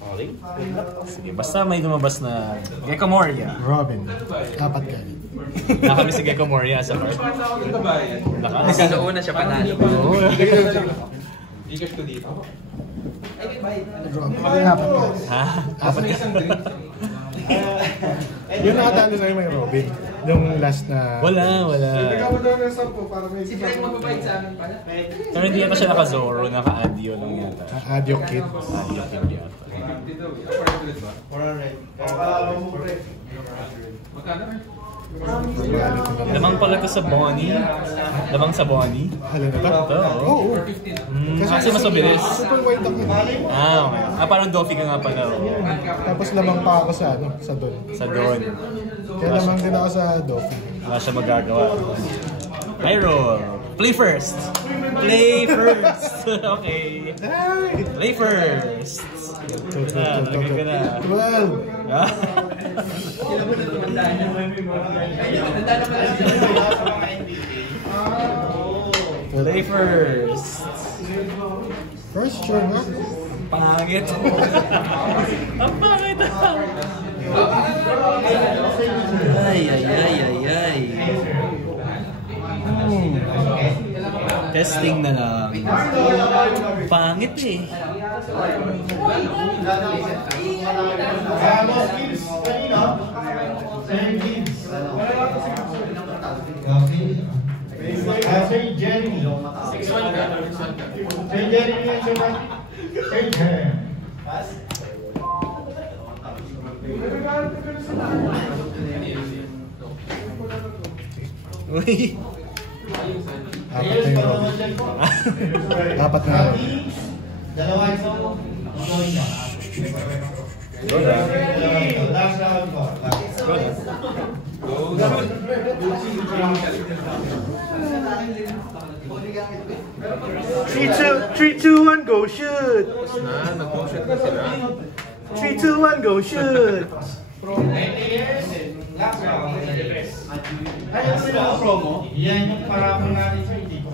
Calling? Sige, basta may lumabas na Gecko Moria. Robin. Dapat galit. Nakami si Gecko Moria sa card. Kasi noon na siya panalo. Oo. Gcash ko dito. Robin. Dapat galit. Ha? Asa na isang drink? Yung nakatalo sa'yo may Robin. Yung last na... Wala. Si Frank magbabayad sa amin pala. Pero hindi yata siya naka-Zoro, naka-Adio lang yata. Adio Kid. Adio Kid yata. 50 daw. 400 ba? 400. Magkano? Lamang pala to sa Bonnie. Lamang sa Bonnie. Alam na ba? Ito. Oo. 450 na. Kasi mas mabilis. Super wide ako. Okay. Parang Doffy ka nga pala. Tapos lamang pa ako sa sa Don. Sa Don. Kaya lamang din ako sa Doffy. Wala siya magagawa. I roll. Play first. Play first. Okay. Play first. Lagay ka na. 12. Play first. First sure nga. Pangit. Ang pangit. Ay. Testing na lang. Pangit eh. Sir Jeremy. 6-1 ka. Sir Jeremy yung sumat. Sir Jeremy. Uy. Apat na yun. Dalawa isang. Last round ko. Three, two, one, go shoot! Nag-motion na sila. 3, 2, 1, go shoot! Last round. Ayun sila ang promo. Yan yung parapang natin sa hindi ko.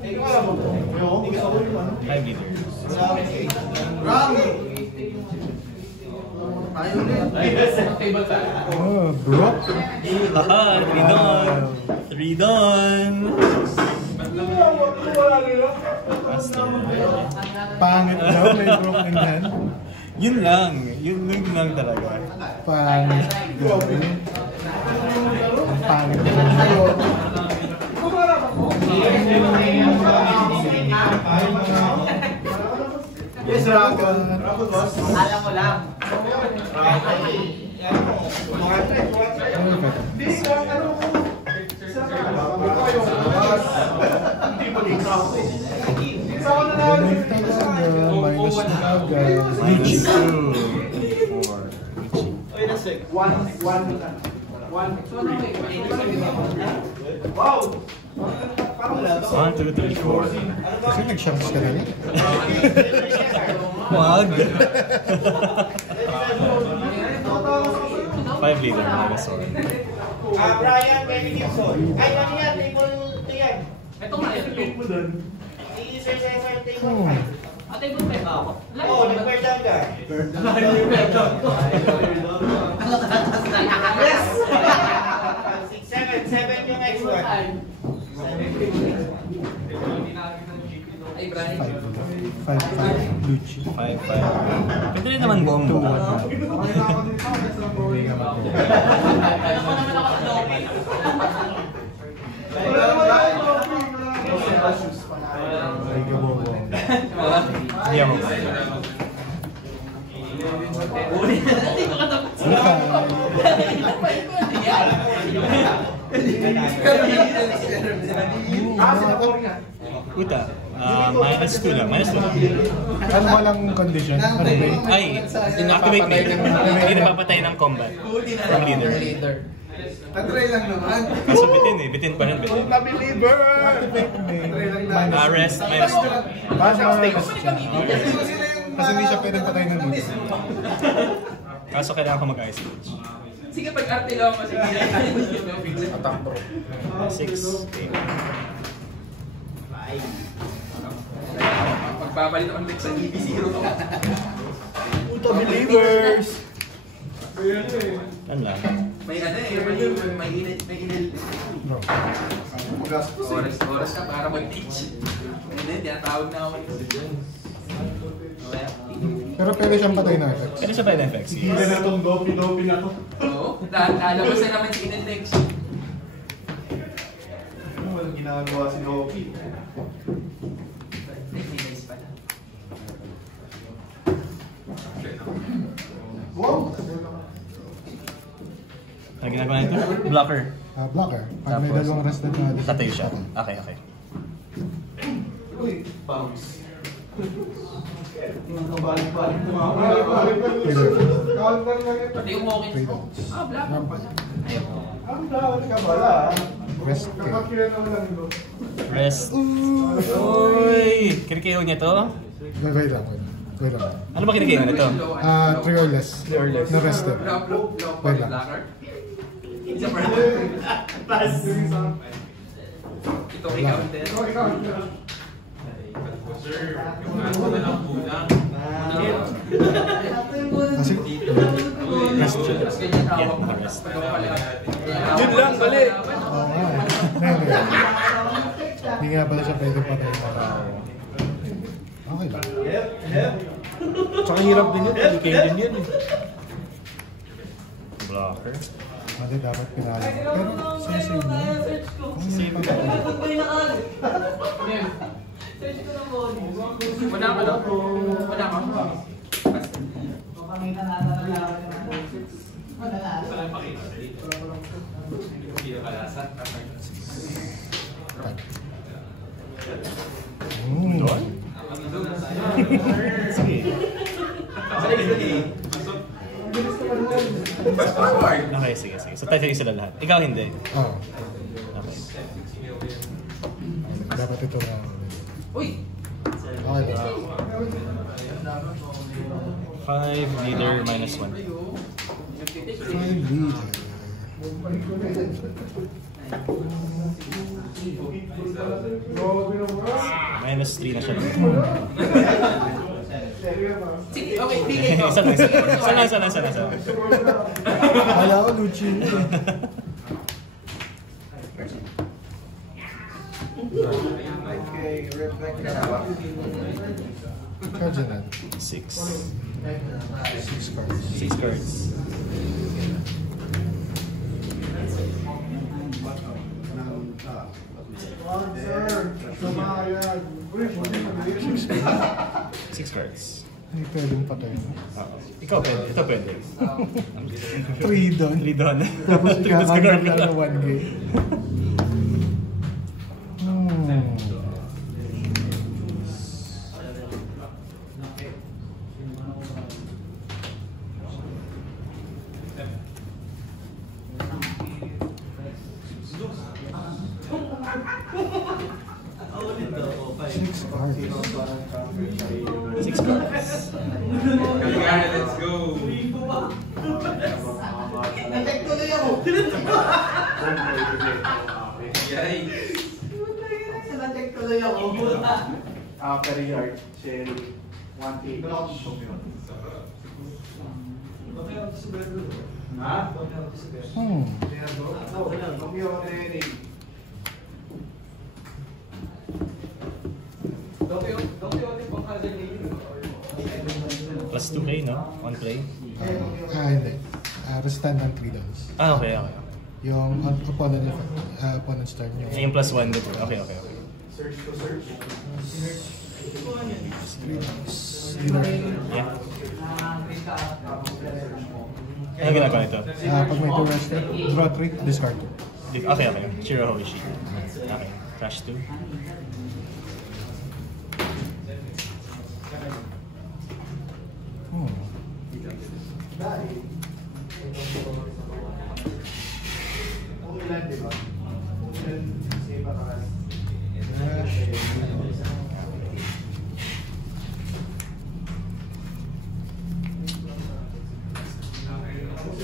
Ikaw alam mo po. Yung isa ko yung ano. 5 meters. Oh, bro. Haha, 3 done. 3 done. Pangit daw, may broken hand. Yun lang talaga. Pangit. Grabe. Ang pangit. Yes, Dragon. Alam mo lang. Minus na agad. Minus 2. 1, 2, 3, 4. Kasi nag-shanks ka na. Wag. 5 liter minus 1. Brian Benny Gibson. Ay, ano yan? Table 2 yan. Ito nga, ito mo doon. Isa table 5. Ate, mo pa ako? Oo, nag-bird down ka. Yes! 6, 7 yung next one. Ay, Brian. 5, Lucci. 5, 5. Pwede rin naman bombo. Hindi ako. Puta. Minus 2 lang. Minus 2 lang. Ano walang condition? Ano ba yun? Ay, inactivate na yun. Hindi napapatay ng combat. From leader. Nag-try lang naman. Kaso bitin eh. Bitin pa rin. Bitin. Believer! Activate na Rest. Minus 2. Kasi hindi siya pwedeng patay ng dito. Kaso kailangan ko mag-ice age. Sige, pag-arte lang kasi hindi na Attack bro. 6, 8. Magpapalit ako ng deck sa EV0. Puta believers! Ano lang? May ano eh, may inil. Bro. Oras ka para mag-teach. Hindi, tinatawag na ako. Pero pwede siyang patay na effects. Pwede siya pwede FX. Hindi na itong dopi-dopi na to. Oo, lalabas na naman si Inel next. Ano walang ginagawa si Dopi? Wow! Ang ginagawa nito? Blocker. Blocker. Pag may Tapos, dalawang rested na Tatayo siya. Okay, okay. Uy, bounce. Balik-balik na mga Pati yung walking. Trade outs. Ah, black. ang dahon ka pala. Rest Kapag kinanaw lang ito. Rest. Uy! Kinikeo niya to? Wait lang. Ano ba kinikeo nito? 3 or less. 3 or less. Na rested. Wait lang. Isa pa rin. Ito ikaw din. Kasi, Rest siya. Yeah, naka-rest. Yun lang, bali. oo nga eh. Ngayon. Hindi nga pala siya pwede patay na tao. Okay lang. Tsaka hirap din yun. Weekend din yun. Blocker. Hindi dapat pinala. Pero sasave mo. Kung yun pa Wala ka no? Wala ka. Okay, sige. So, tayo sila lahat. Ikaw hindi. Oo. Okay. Dapat ito na. Uy! Okay ba? 5 leader minus 1. 5 lead. Minus 3 na siya. Sige, okay, bigay ko. Isa lang. Kala ko Lucci. Cardinal. 6. 6 cards. 6 cards. Six cards. Hindi pwedeng patay. Ikaw pwede. Ito pwede. 3 doon. 3 doon. Tapos ikakagal ka na 1 game. Six cards. Let's go! After yard, Sherry, 1K. Plus 2k, no? On play. Hindi. Restant ng 3 downs. Okay. Yung opponent's turn yung Yung plus 1 dito. Okay. Search to search. 3 downs. Yeah. Ano ginagawa nito? Pag may 2 rested, draw 3, discard 2. Okay. Shiro Hoishi. Okay. Crash 2.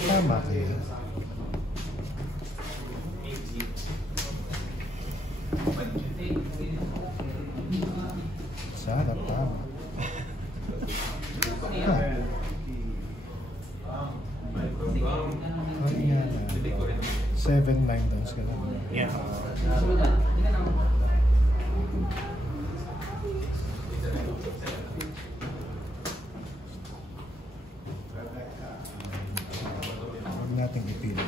Tama. Sana tama. 7, 9 tons ka lang. Yeah. Huwag natin ipili.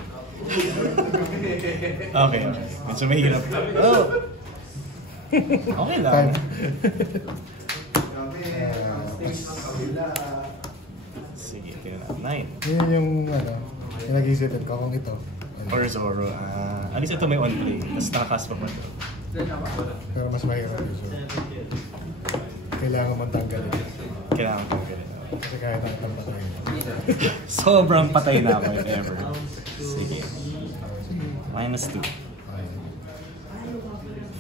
Okay. Medyo mahirap. Oh! Okay lang. 5. Sige, tingnan na. 9. Yun yung pinag-isipan ko kung ito. Or Zoro. At least ito may on-play. Mas nakakast pa pa ito. Pero mas mahirap yun. So, kailangan mong tanggalin. Kailangan ko ganun. Kasi kahit ang tampatay. Sobrang patay na ako if ever. Sige. -2.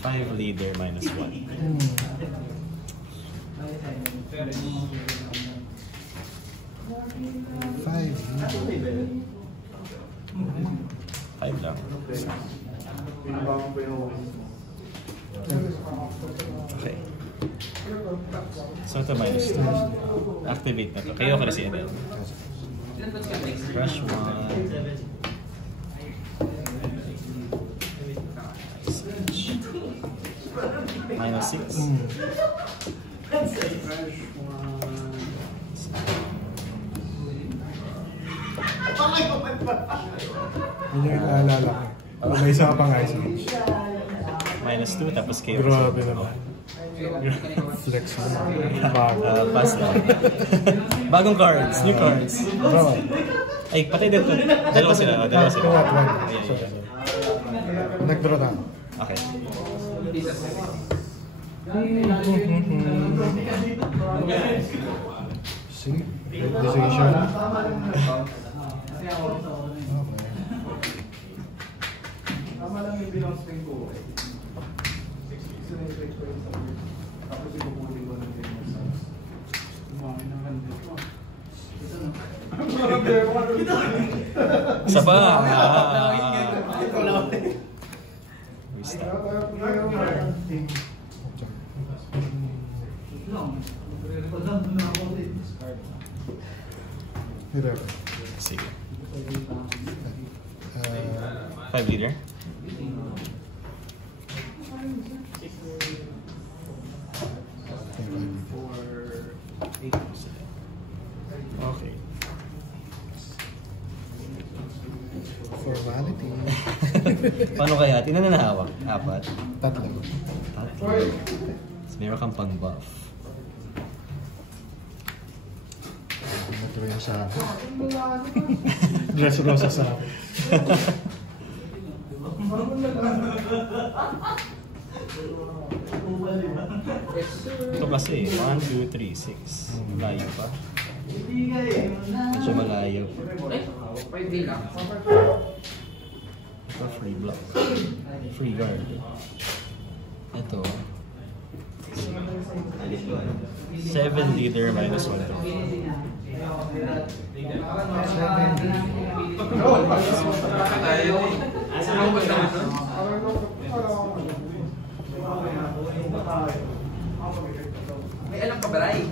5 leader, -1. 5 lang. Okay. So ito -2. Activate na to. Kayo ka na si Edel. Brush 1. -6. Yun yung naalala ko. May isa pang ice age. -2 tapos kayo. Grabe naman. Flex naman. Bago. Pass lang. Bagong cards. New cards. Bro. Ay, patay din to. Dalawa sila. Dalawa sila. One. Ayan, Sorry, ayan. sorry. Nag-draw na ako. Okay. See? Decision. Tama lang yung bilang string ko. Tapos ipupunin ko ng ganyan sa umami ng handle ko. Isa pa. Hirap. Sige. 5 5 leader. Okay. Formality. Paano kaya? Tinan na nahawak. 4. 3. So, meron kang pang-buff. Ito yung sa dress rosa sa Ito kasi 1, 2, 3, 6. Malayo pa. Medyo malayo. Ito free block. Free guard. Ito. 7 leader -1. May alam ka ba, Ray?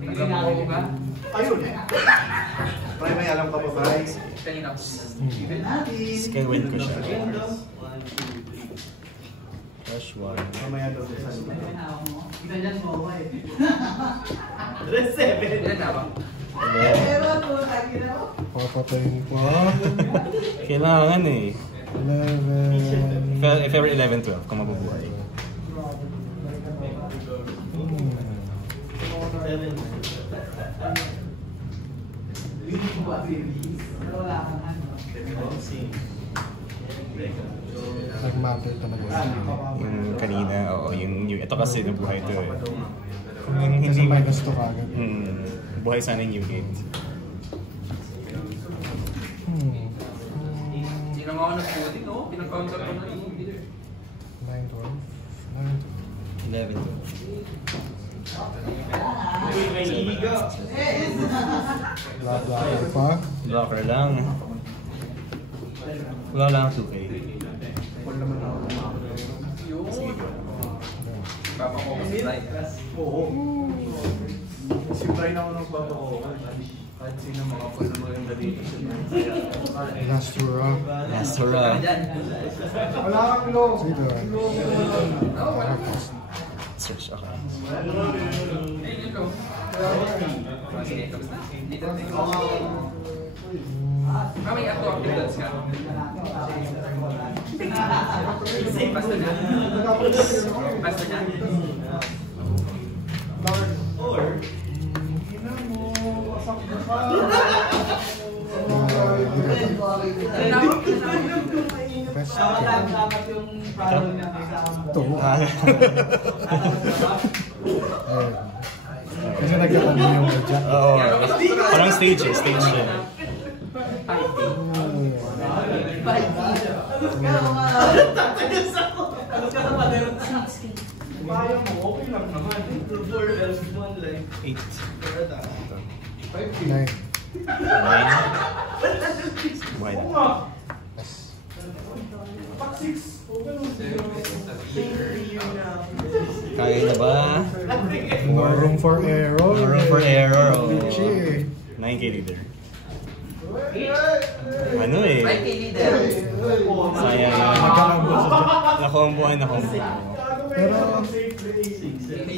Nagkamuko ka? Ayun! Pray, may alam ka ba ba? Kanina ko. Skill win ko siya. Rush 1. Mamaya daw sa salita. Ilan na ba? papatayin pa. Kailangan eh. 11. If ever 11, 12, kung mabubuhay. Nag-matter talaga. Yung kanina, oo. Ito kasi nabuhay ito eh. Kasi minus 2 kagad. Buhay sana yung Newgate. Hindi naman ako nag-putin, no? Pinag-counter ko na yung leader. 9, 12. 11, 12. Blocker pa. Blocker lang. Wala lang 2K. Sige ko. Papakokas na tayo. Oo. Si Brian ako nang babakokan. Last hurrah. Last hurrah. Wala kang low. Sino? Search ako. May ato activities ka. Basta na. Basta na. Best. Ito. Kasi nagkakami yung dyan. Oo. Parang stage eh. Stage siya. Eight. 9. Wide. Kaya na ba? More room for error. More room for error. Oh. Richie. 9K leader. Ano eh? Sayang. Nagkakambo sa dyan. Nakombohan ako. Pero,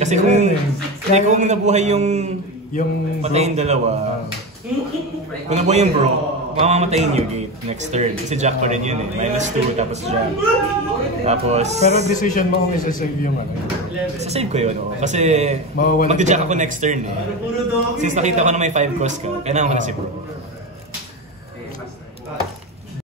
Kasi kung nabuhay yung patayin dalawa, kung nabuhay yung bro, mamamatayin yung gate next turn. Kasi Jack pa rin yun eh. -2 tapos Jack. Tapos... pero decision mo kung isa-save yung ano. Sasave ko yun, oh. Kasi Mawawala mag-jack ako next turn eh. Since nakita ko na may 5 cost ka, kailangan ko na si bro.